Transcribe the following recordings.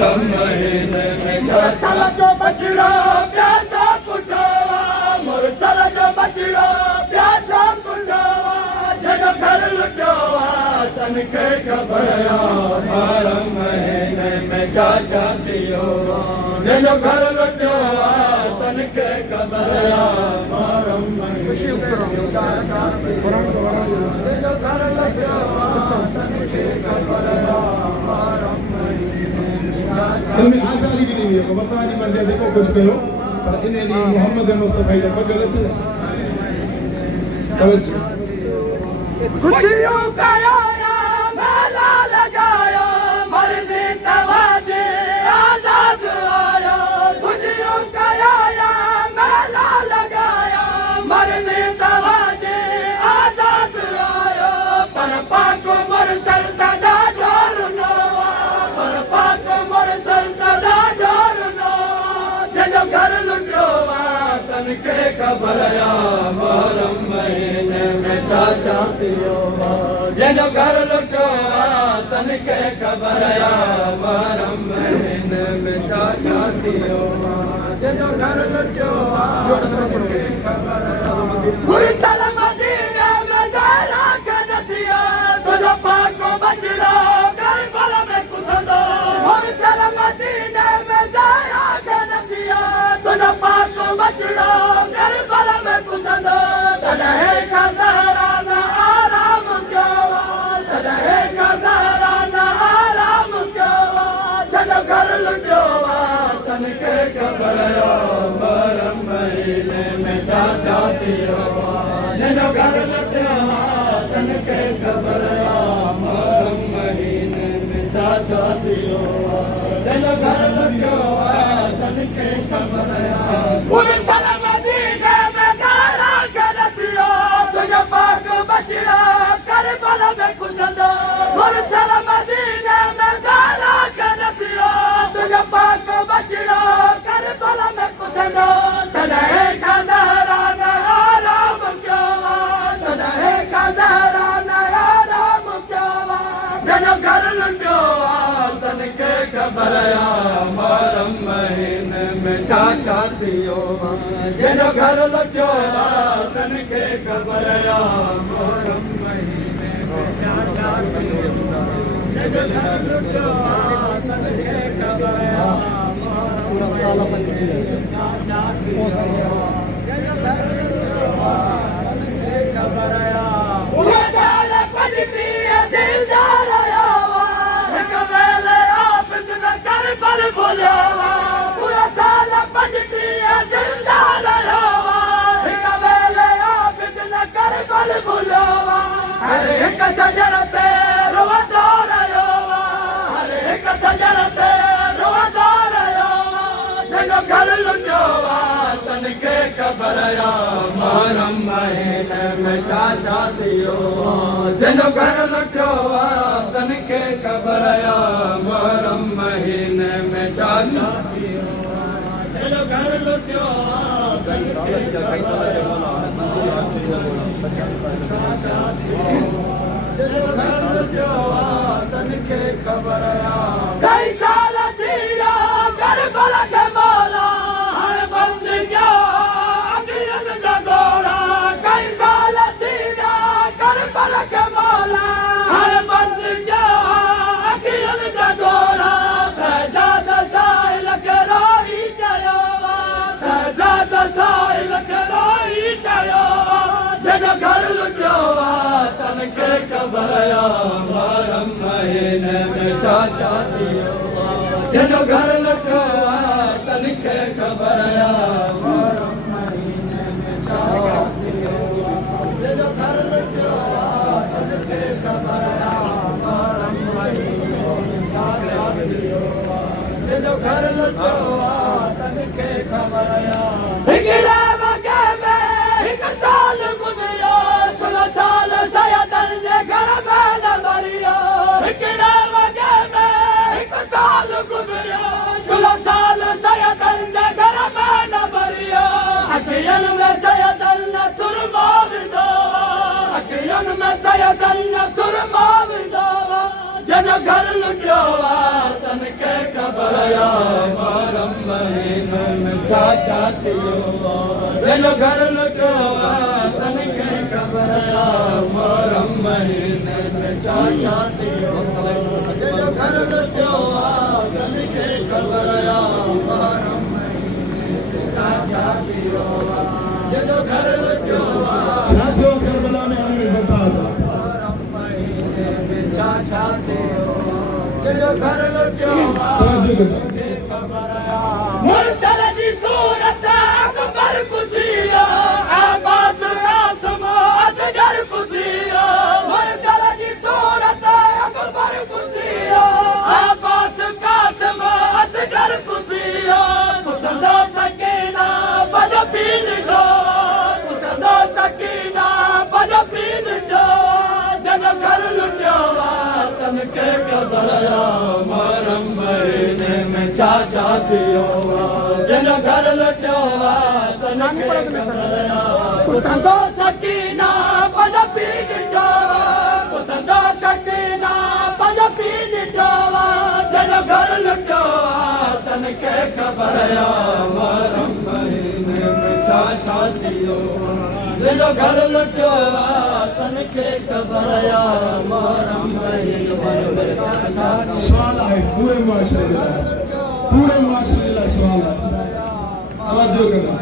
महीने में साल जो बचड़ो प्यासा कुटवा मुरसल जो बचड़ो प्यासा कुटवा जगो घर लुटवा तनखे खबरया बारह महीने में चाचा दियो जगो घर लुटवा तनखे खबरया बारह महीने में चाचा दियो जगो घर लुटवा तनखे खबरया बारह में आजादी भी नहीं है वतनी मंदिर देखो कुछ करो पर इन्हें नहीं मोहम्मद मुस्तफा का पर गलत है तवज्जो खुशियों का आया मेला लगाया मर्दी तवाजे आजाद आया खुशियों का आया मेला लगाया मर्दी तवाजे आजाद आया पर पाको मर सरदा डर नवा पर पाको मर सरदा डर नवा जजो घर लुटवा तनखे खबरया बारह महीने में चाचा दियो जजो घर लुटवा तनखे खबरया बारह महीने में चाचा दियो जजो घर लुटवा तनखे खबरया मुरसल मदीने में ज़हरा के नसिया तुझो पाको बचड़ो करबल में कुसदो मुरसल मदीने में ज़हरा के नसिया तुझो पाको बचड़ो करबल में कुसदो तदहे का ज़हरा ना आराम क्यों तदहे का ज़हरा ना आराम क्यों जजो घर लुटवा तनखे खबरया बारह महीने में चाचा दियो जजो घर लुटवा तनखे खबरया बारह महीने में चाचा दियो जजो घर लुटवा तनखे खबरया मुरसल मदीने में ज़हरा के नसिया तुझो पाक बचड़ा करबल में कुसदो मुरसल मदीने में ज़हरा के नसिया तुझो पाक बचड़ा करबल में कुसदो तदहे का ज़हरा ना आराम क्यों तदहे का ज़हरा ना आराम क्यों जजो घर लुटवा तनखे खबरया बारह महीने में चाचा दियो जजो घर लुटवा तनखे खबरया बारह महीने में चाचा दियो जजो घर लुटवा तनखे खबरया पूरा साल अपन चाचा दियो जजो घर लुटवा तनखे खबरया पूरा साल पजती दिलदार आवा एक वेले आप न करबल भुलावा पूरा साल पजती दिलदार आवा एक वेले आप न करबल भुलावा हर एक सजन पे रोवदार आवा हर एक सजन पे रोवदार आवा जजो घर लुटवा तनखे खबरया बारह महीने में चाचा दियो जजो घर लुटवा तनखे खबरया बारह महीने में चाचा दियो जजो घर लुटवा तनखे खबरया जजो घर लुटवा तनखे खबरया कई साल दिया करबल के मौला हर बंद गया अगियन का गोला कई साल दिया करबल के मौला हर बंद गया अगियन का गोला सजाद साहिल के रोई जयोवा सजाद साहिल के रोई जयोवा जजो घर लुटवा तनखे खबरया बारह महीने में चाचा दियो जजो घर लुटवा तनखे खबरया बारह महीने में चाचा दियो जजो घर लुटवा तनखे खबरया बारह महीने में चाचा दियो जजो घर लुटवा तनखे खबरया हिगड़ा बगे में एक साल गुजरियो थोड़ा साल सयदन ने घर में न मरियो हिगड़ा बगे में एक साल गुजरियो थोड़ा साल सयदन ने घर में न मरियो अखियन में सयदन ने सुरमा विदो अखियन में सयदन ने सुरमा विदो जजो घर लुटवा तनखे खबर आया मोहरम महीने में चाचा थियो जनो घर लुटियो तन के खबर आया मोहरम महीने में चाचा थियो जनो घर लुटियो तन के खबर आया मोहरम महीने में चाचा थियो जनो घर लुटियो साथियों करबला में आने में फसाद चाचा थियो जनो घर लुटियो तवज्जो करो मुरसल जी सूरत अकबर कुसिया अब्बास कासिम असगर कुसिया मुरसल जी सूरत अकबर कुसिया अब्बास कासिम असगर कुसिया कुसंदो सकीना बज पीन दो कुसंदो सकीना बज पीन दो जन घर लुटियो तन के कबरया मोहरम महीने में चाचा थियो जनो घर लुटियो तन के कबरया कुसंदो सकीना बज पीन दो कुसंदो सकीना बज पीन दो जनो घर लुटियो तन के कबरया मोहरम महीने में चाचा थियो जनो घर लुटियो तन के कबरया मोहरम महीने में चाचा सवाल है पूरे मुआशरे का सवाल है तवज्जो करो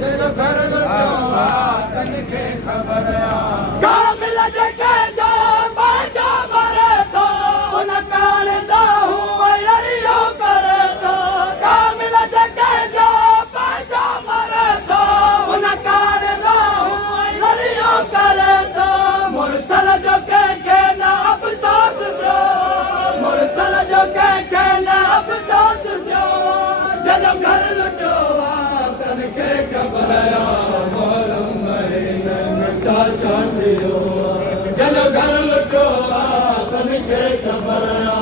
जनो घर लुटियो तन के कबरया कामिल जके दो बाजा मरे तो उन काल दा हूं यरियो करे तो कामिल जके दो बाजा मरे तो उन काल दा हूं यरियो करे तो मुरसल जो के ना अफसोस दो मुरसल जो के ना अफसोस दो जनो घर लुटियो तन के कबरया मोहरम महीने में चाचा थियो जनो घर लुटियो तन के कबरया